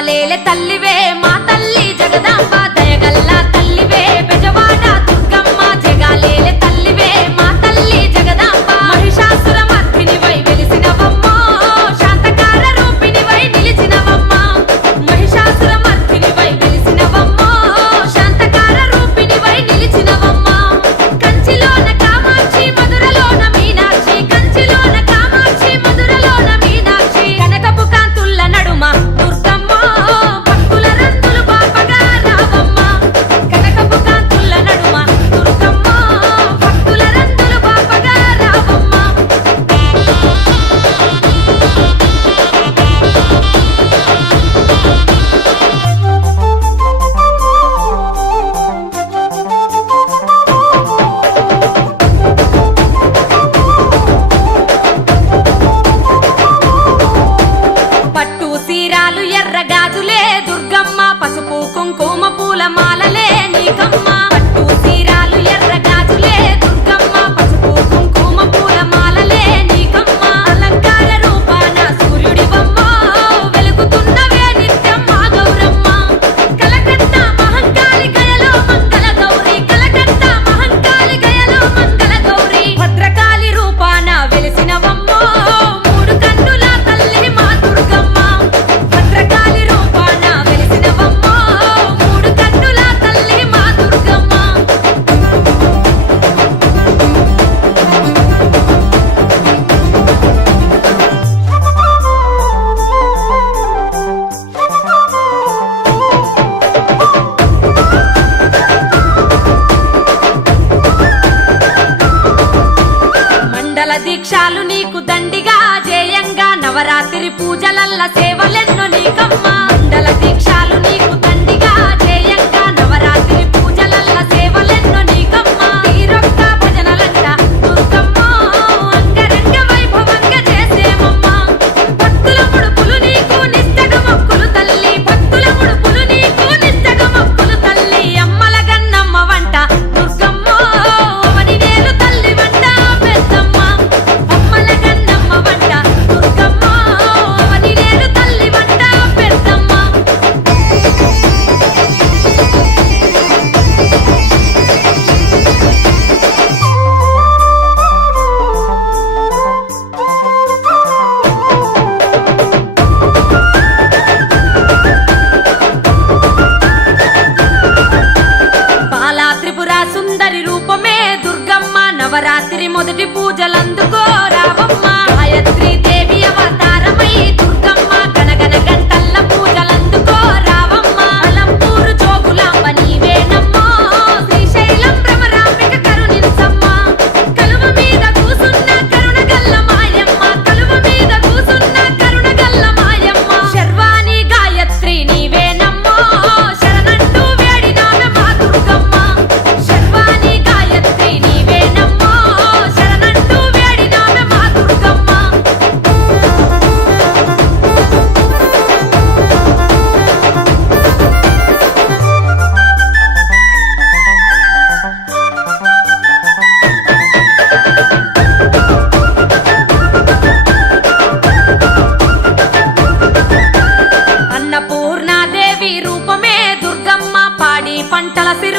జగాలేలే తల్లివే మా తల్లి జగదాంబ దయగల్ల తల్లివే బెజవాడ దుర్గమ్మ జగాలేలే తల్లివే మా తల్లి జగదాంబ మహిషాసుర మర్దినివై వెలిసినవమ్మో శాంతకార రూపిణివై నిలిచినవమ్మ మహిషాసుర మర్దినివై వెలిసినవమ్మో శాంతకార రూపిణివై నిలిచినవమ్మ కంచిలోన కామాక్షి మధురలోన మీనాక్షి కంచిలోన కామాక్షి మధురలోన మీనాక్షి కనకపు కాంతుల్ల నడుమ దుర్గమ్మ భక్తుల రందులు బాపగా రావమ్మ కనకపు కాంతుల్ల నడుమ దుర్గమ్మ భక్తుల రందులు బాపగా రావమ్మ పట్టు సీరాలు ఎర్ర గాజులే దుర్గమ్మ పసుపు కుంకుమ పూల మాలలే నీకమ్మ పట్టు సీరాలు ఎర్ర గాజులే దుర్గమ్మ పసుపు కుంకుమ పూల మాలలే నీకమ్మ అలంకార రూపాన సూర్యుడివమ్మ వెలుగుతున్నవే నిత్యం మా గౌరమ్మ కలకత్త మహంకాళి గయలో మంగళ గౌరి కలకత్త మహంకాళి గయలో మంగళ గౌరి భద్రకాళి రూపాన వెలిసినవమ్మో మూడు కన్నుల తల్లి మా దుర్గమ్మ భద్రకాళి రూపాన వెలిసినవమ్మో మూడు కన్నుల తల్లి మా దుర్గమ్మ మండల దీక్షాలు నీకు దండిగా జేయంగా నవరాత్రి పూజలల్ల సేవలెన్నో నీకమ్మ మండల దీక్షాలు నీకు దండిగా జేయంగా నవరాత్రి పూజలల్ల సేవలెన్నో నీకమ్మ తీరొక్క భజనలంట దుర్గమ్మ అంగరంగ వైభవంగా చేసేమమ్మ భక్తుల ముడుపులు నీకు నిష్టగ మొక్కులు తల్లి భక్తుల ముడుపులు నీకు నిష్టగ మొక్కులు తల్లి అమ్మల గన్నమ్మ వంట దుర్గమ్మ అవని వేలు తల్లి వంట పెద్దమ్మ అమ్మల గన్నమ్మ వంట దుర్గమ్మ అవని వేలు తల్లి వంట పెద్దమ్మ బాలా త్రిపుర సుందరి రూపమే దుర్గమ్మ నవరాత్రి మొదటి పూజలందుకో రావమ్మ గాయత్రి దేవి అవతారమై దుర్గమ్మ గణగణ గంటల్ల పూజలందుకో రావమ్మ అలంపూరు జోగులాంబ నీవేనమ్మో శ్రీశైలం భ్రమరాంబిక కరుణించమ్మ కలువ మీద కూసున్న కరుణగల్ల మాయమ్మ కలువ మీద కూసున్న కరుణగల్ల మాయమ్మ శర్వాణి గాయత్రి నీవేనమ్మో శరణంటూ వేడినామె మా దుర్గమ్మ శర్వాణి గాయత్రి నీవేనమ్మో శరణంటూ వేడినామె మా దుర్గమ్మ అన్నపూర్ణాదేవి రూపమే దుర్గమ్మ పాడి పంటల సిరు